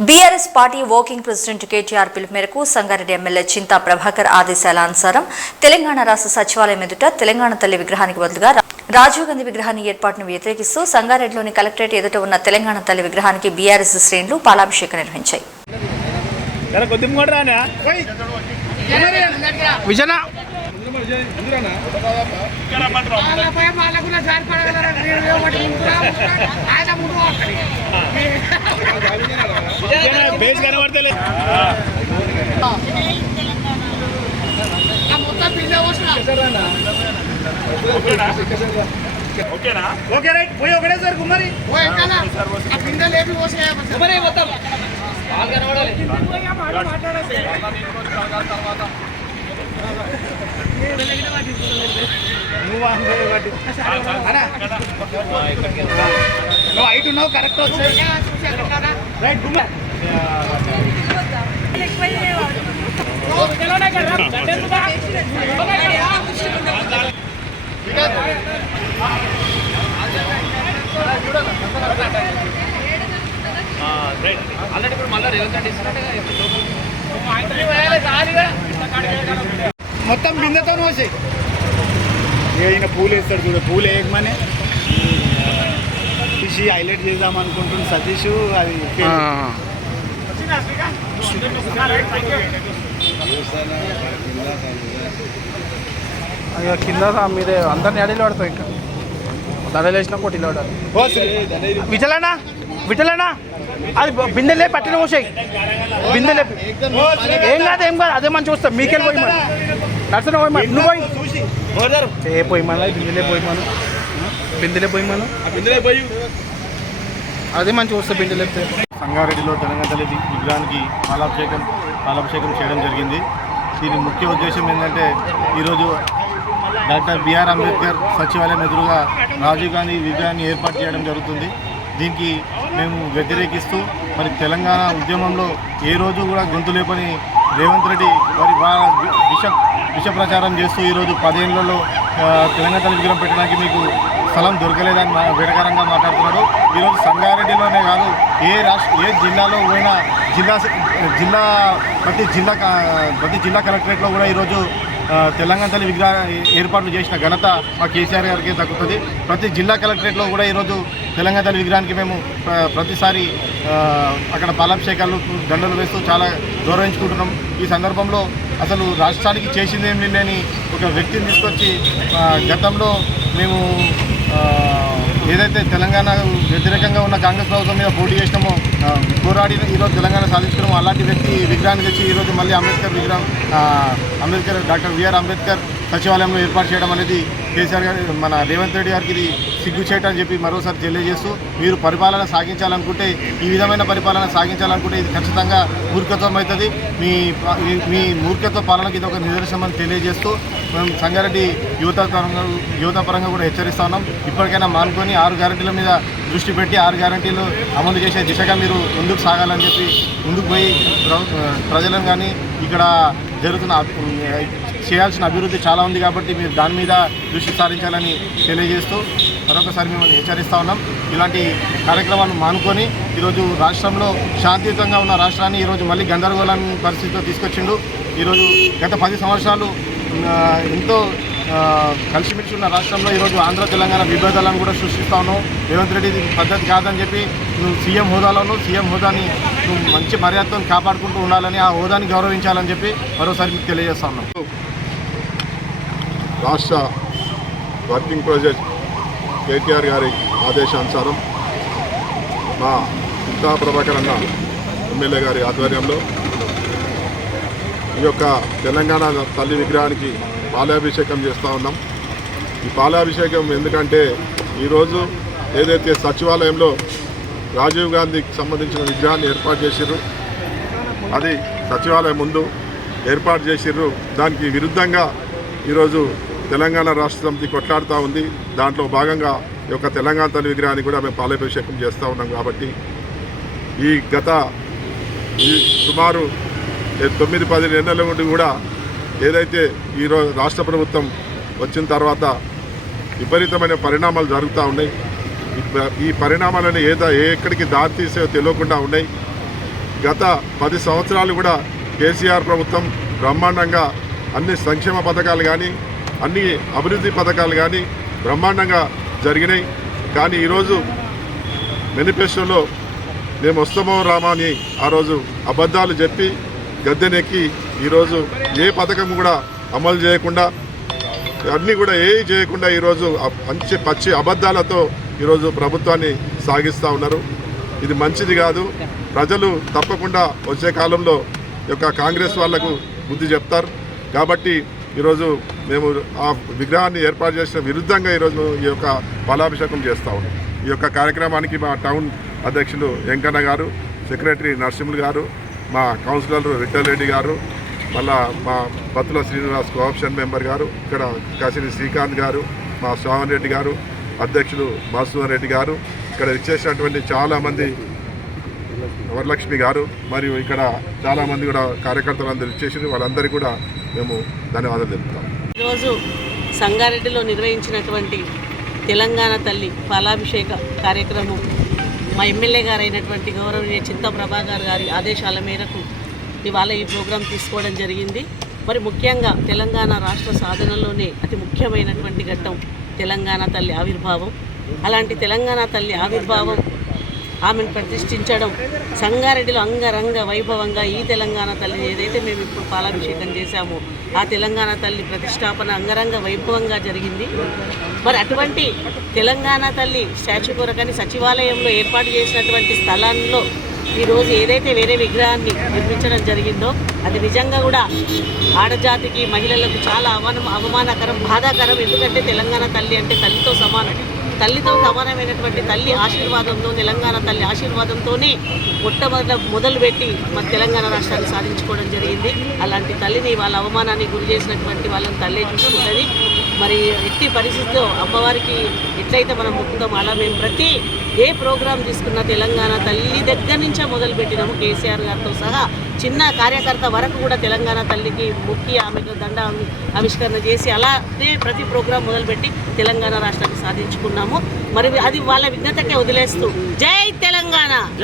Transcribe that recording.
BRS party working president KTR పిలుపు మేరకు Sangareddy MLA Chinta Prabhakar ఆదేశాల అనుసారం తెలంగాణ రాష్ట్ర సచివాలయం ఎదుట తెలంగాణ తల్లి విగ్రహానికి బదులుగా రాజీవ్ గాంధీ విగ్రహాన్ని ఏర్పాటును వ్యతిరేకిస్తూ సంగారెడ్డిలోని కలెక్టరేట్ ఎదుట ఉన్న తెలంగాణ తల్లి విగ్రహానికి బీఆర్ఎస్ శ్రేణులు పాలాభిషేకం నిర్వహించాయి. నువ్వు హైట్ ఉన్నావు కరెక్ట్ ఆల్రెడీ ఇప్పుడు మళ్ళీ రేవంత్ రెడ్డి మొత్తం బిందెతో వచ్చాయి. ఈయన పూలు వేస్తాడు చూడ, పూలు వేయకమని తీసి హైలైట్ చేద్దాం అనుకుంటున్న సతీష్ అది అయ్యో కింద మీరే అందరిని అడిగి పడతాం. ఇంకా దండలు వేసినా కొట్టిలో విఠలనా విఠలనా అది బిందెలే పట్టిన పోసాయి. బిందెలే ఏం కాదు అదే మంచి వస్తాం. మీకెళ్ళి పోయి నడుచున్నా పోయి నువ్వు పోయి ఏ పోయి మన బిందెలే పోయి అదే మంచి వస్తాయి బిందెలు చెప్తే. సంగారెడ్డిలో తెలంగాణ తల్లి విగ్రహానికి పాలాభిషేకం చేయడం జరిగింది. దీని ముఖ్య ఉద్దేశం ఏంటంటే ఈరోజు డాక్టర్ బిఆర్ అంబేద్కర్ సచివాలయం ఎదురుగా రాజీవ్ గాంధీ విగ్రహాన్ని ఏర్పాటు చేయడం జరుగుతుంది. దీనికి మేము వ్యతిరేకిస్తూ మరి తెలంగాణ ఉద్యమంలో ఏ రోజు కూడా గొంతు లేపని రేవంత్ రెడ్డి వారి బాగా విష ప్రచారం చేస్తూ ఈరోజు 10 ఏళ్లలో తెలంగాణ తల్లి విగ్రహం పెట్టడానికి మీకు స్థలం దొరకలేదని వెటకారంగా మాట్లాడుతున్నాడు. ఈరోజు సంగారెడ్డిలోనే కాదు ఏ జిల్లాలో పోయినా ప్రతి జిల్లా కలెక్టరేట్లో కూడా ఈరోజు తెలంగాణ తల్లి విగ్రహ ఏర్పాట్లు చేసిన ఘనత మా కేసీఆర్ గారికి దక్కుతుంది. ప్రతి జిల్లా కలెక్టరేట్లో కూడా ఈరోజు తెలంగాణ తల్లి విగ్రహానికి మేము ప్రతిసారి అక్కడ పాలాభిషేకాలు దండలు వేస్తూ చాలా గౌరవించుకుంటున్నాం. ఈ సందర్భంలో అసలు రాష్ట్రానికి చేసిందేమీ లేని ఒక వ్యక్తిని తీసుకొచ్చి గతంలో మేము ఏదైతే తెలంగాణ వ్యతిరేకంగా ఉన్న కాంగ్రెస్ ప్రభుత్వం మీద పోటీ చేసినామో పోరాడి ఈరోజు తెలంగాణ సాధించుకున్నామో అలాంటి వ్యక్తి విగ్రహాన్ని తెచ్చి ఈరోజు మళ్ళీ డాక్టర్ బిఆర్ అంబేద్కర్ సచివాలయంలో ఏర్పాటు చేయడం అనేది కేసీఆర్ గారు మన రేవంత్ రెడ్డి గారికి ఇది సిగ్గుచేట అని చెప్పి మరోసారి తెలియజేస్తూ మీరు పరిపాలన సాగించాలనుకుంటే ఈ విధమైన పరిపాలన సాగించాలనుకుంటే ఇది ఖచ్చితంగా మూర్ఖత్వం అవుతుంది. మీ మూర్ఖత్వ పాలనకి ఇది ఒక నిదర్శనం అని తెలియజేస్తూ మేము సంగారెడ్డి యువత పరంగా కూడా హెచ్చరిస్తా ఉన్నాం. ఇప్పటికైనా మానుకొని 6 గ్యారెంటీల మీద దృష్టి పెట్టి 6 గ్యారెంటీలు అమలు చేసే దిశగా మీరు ముందుకు సాగాలని చెప్పి ముందుకు పోయి ప్రజలను కానీ ఇక్కడ జరుగుతున్న చేయాల్సిన అభివృద్ధి చాలా ఉంది కాబట్టి మీరు దాని మీద దృష్టి సారించాలని తెలియజేస్తూ మరొకసారి మిమ్మల్ని హెచ్చరిస్తూ ఉన్నాం. ఇలాంటి కార్యక్రమాలను మానుకొని ఈరోజు రాష్ట్రంలో శాంతియుతంగా ఉన్న రాష్ట్రాన్ని ఈరోజు మళ్ళీ గందరగోళం పరిస్థితిలో తీసుకొచ్చిండు. ఈరోజు గత 10 సంవత్సరాలు ఎంతో కలిసిమెలిసి ఉన్న రాష్ట్రంలో ఈరోజు ఆంధ్ర తెలంగాణ విభేదాలను కూడా సృష్టిస్తా ఉన్నావు. రేవంత్ రెడ్డి పద్ధతి కాదని చెప్పి నువ్వు సీఎం హోదాని నువ్వు మంచి మర్యాదతో కాపాడుకుంటూ ఉండాలని ఆ హోదాని గౌరవించాలని చెప్పి మరోసారి మీకు తెలియజేస్తా ఉన్నాం. రాష్ట్ర వర్కింగ్ ప్రెసిడెంట్ కేటీఆర్ గారి ఆదేశానుసారం మా చింతా ప్రభాకర్ అన్న ఎమ్మెల్యే గారి ఆధ్వర్యంలో ఈ యొక్క తెలంగాణ తల్లి విగ్రహానికి పాలాభిషేకం చేస్తూ ఉన్నాం. ఈ పాలాభిషేకం ఎందుకంటే ఈరోజు ఏదైతే సచివాలయంలో రాజీవ్ గాంధీకి సంబంధించిన విగ్రహాన్ని ఏర్పాటు చేసిర్రు, అది సచివాలయం ముందు ఏర్పాటు చేసిర్రు. దానికి విరుద్ధంగా ఈరోజు తెలంగాణ రాష్ట్ర సమితి కొట్లాడుతూ ఉంది. దాంట్లో భాగంగా ఈ యొక్క తెలంగాణ తల్లి విగ్రహాన్ని కూడా మేము పాలాభిషేకం చేస్తూ ఉన్నాం. కాబట్టి ఈ సుమారు 9-10 నెలల నుండి కూడా ఏదైతే ఈరోజు రాష్ట్ర ప్రభుత్వం వచ్చిన తర్వాత విపరీతమైన పరిణామాలు జరుగుతూ ఉన్నాయి. ఈ పరిణామాలను ఎక్కడికి దారితీసే తెలియకుండా ఉన్నాయి. గత 10 సంవత్సరాలు కూడా కేసీఆర్ ప్రభుత్వం బ్రహ్మాండంగా అన్ని సంక్షేమ పథకాలు కానీ అన్ని అభివృద్ధి పథకాలు కానీ బ్రహ్మాండంగా జరిగినాయి. కానీ ఈరోజు మేనిఫెస్టోలో మేము వస్తామో రామా అని ఆ రోజు అబద్ధాలు చెప్పి గద్దెనెక్కి ఈరోజు ఏ పథకం కూడా అమలు చేయకుండా అన్నీ కూడా చేయకుండా ఈరోజు పచ్చి అబద్ధాలతో ఈరోజు ప్రభుత్వాన్ని సాగిస్తూ ఉన్నారు. ఇది మంచిది కాదు. ప్రజలు తప్పకుండా వచ్చే కాలంలో ఈ యొక్క కాంగ్రెస్ వాళ్లకు బుద్ధి చెప్తారు. కాబట్టి ఈరోజు మేము ఆ విగ్రహాన్ని ఏర్పాటు చేసిన విరుద్ధంగా ఈరోజు ఈ యొక్క పాలాభిషేకం చేస్తూ ఉన్నాం. ఈ యొక్క కార్యక్రమానికి మా టౌన్ అధ్యక్షులు వెంకన్న గారు, సెక్రటరీ నరసింహులు గారు, మా కౌన్సిలర్ విఠల్ రెడ్డి గారు, మళ్ళా మా బత్తుల శ్రీనివాస్ కోఆప్షన్ మెంబర్ గారు, ఇక్కడ కాశిని శ్రీకాంత్ గారు, మా శ్రావణ్ రెడ్డి గారు, అధ్యక్షులు మధుసూదన్ రెడ్డి గారు, ఇక్కడ ఇచ్చేసినటువంటి చాలామంది వరలక్ష్మి గారు, మరియు ఇక్కడ చాలామంది కూడా కార్యకర్తలు అందరూ ఇచ్చేసి వాళ్ళందరికీ కూడా మేము ధన్యవాదాలు తెలుపుతాం. ఈరోజు సంగారెడ్డిలో నిర్వహించినటువంటి తెలంగాణ తల్లి పాలాభిషేక కార్యక్రమం మా ఎమ్మెల్యే గారు అయినటువంటి గౌరవనీయ చింతా ప్రభాకర్ గారి ఆదేశాల మేరకు ఇవాళ ఈ ప్రోగ్రాం తీసుకోవడం జరిగింది. మరి ముఖ్యంగా తెలంగాణ రాష్ట్ర సాధనలోనే అతి ముఖ్యమైనటువంటి ఘట్టం తెలంగాణ తల్లి ఆవిర్భావం. అలాంటి తెలంగాణ తల్లి ఆవిర్భావం, ఆమెను ప్రతిష్ఠించడం, సంగారెడ్డిలో అంగరంగ వైభవంగా ఈ తెలంగాణ తల్లి ఏదైతే మేము ఇప్పుడు పాలాభిషేకం చేశామో ఆ తెలంగాణ తల్లి ప్రతిష్టాపన అంగరంగ వైభవంగా జరిగింది. మరి అటువంటి తెలంగాణ తల్లి స్టాచ్యూ కొరకని సచివాలయంలో ఏర్పాటు చేసినటువంటి స్థలాల్లో ఈరోజు ఏదైతే వేరే విగ్రహాన్ని నిర్మించడం జరిగిందో అది నిజంగా కూడా ఆడజాతికి, మహిళలకు చాలా అవమానకరం, బాధాకరం. ఎందుకంటే తెలంగాణ తల్లి అంటే తల్లితో సమానం. తల్లితో సమానమైనటువంటి తల్లి ఆశీర్వాదంతో, తెలంగాణ తల్లి ఆశీర్వాదంతోనే మొదలుపెట్టి మన తెలంగాణ రాష్ట్రాన్ని సాధించుకోవడం జరిగింది. అలాంటి తల్లిని వాళ్ళ అవమానానికి గురి చేసినటువంటి వాళ్ళని తల్లే చూసుకుంటుంది. మరి ఎట్టి పరిస్థితిలో అమ్మవారికి ఎట్లయితే మనం మొక్కుతామో అలా మేము ప్రతి ఏ ప్రోగ్రాం తీసుకున్న తెలంగాణ తల్లి దగ్గర నుంచే మొదలుపెట్టినాము. కేసీఆర్ గారితో సహా చిన్న కార్యకర్త వరకు కూడా తెలంగాణ తల్లికి మొక్కి ఆమెకు దండ ఆవిష్కరణ చేసి అలానే ప్రతి ప్రోగ్రాం మొదలుపెట్టి తెలంగాణ రాష్ట్రాన్ని సాధించుకున్నాము. మరి అది వాళ్ళ విఘ్నతకే వదిలేస్తూ జై తెలంగాణ.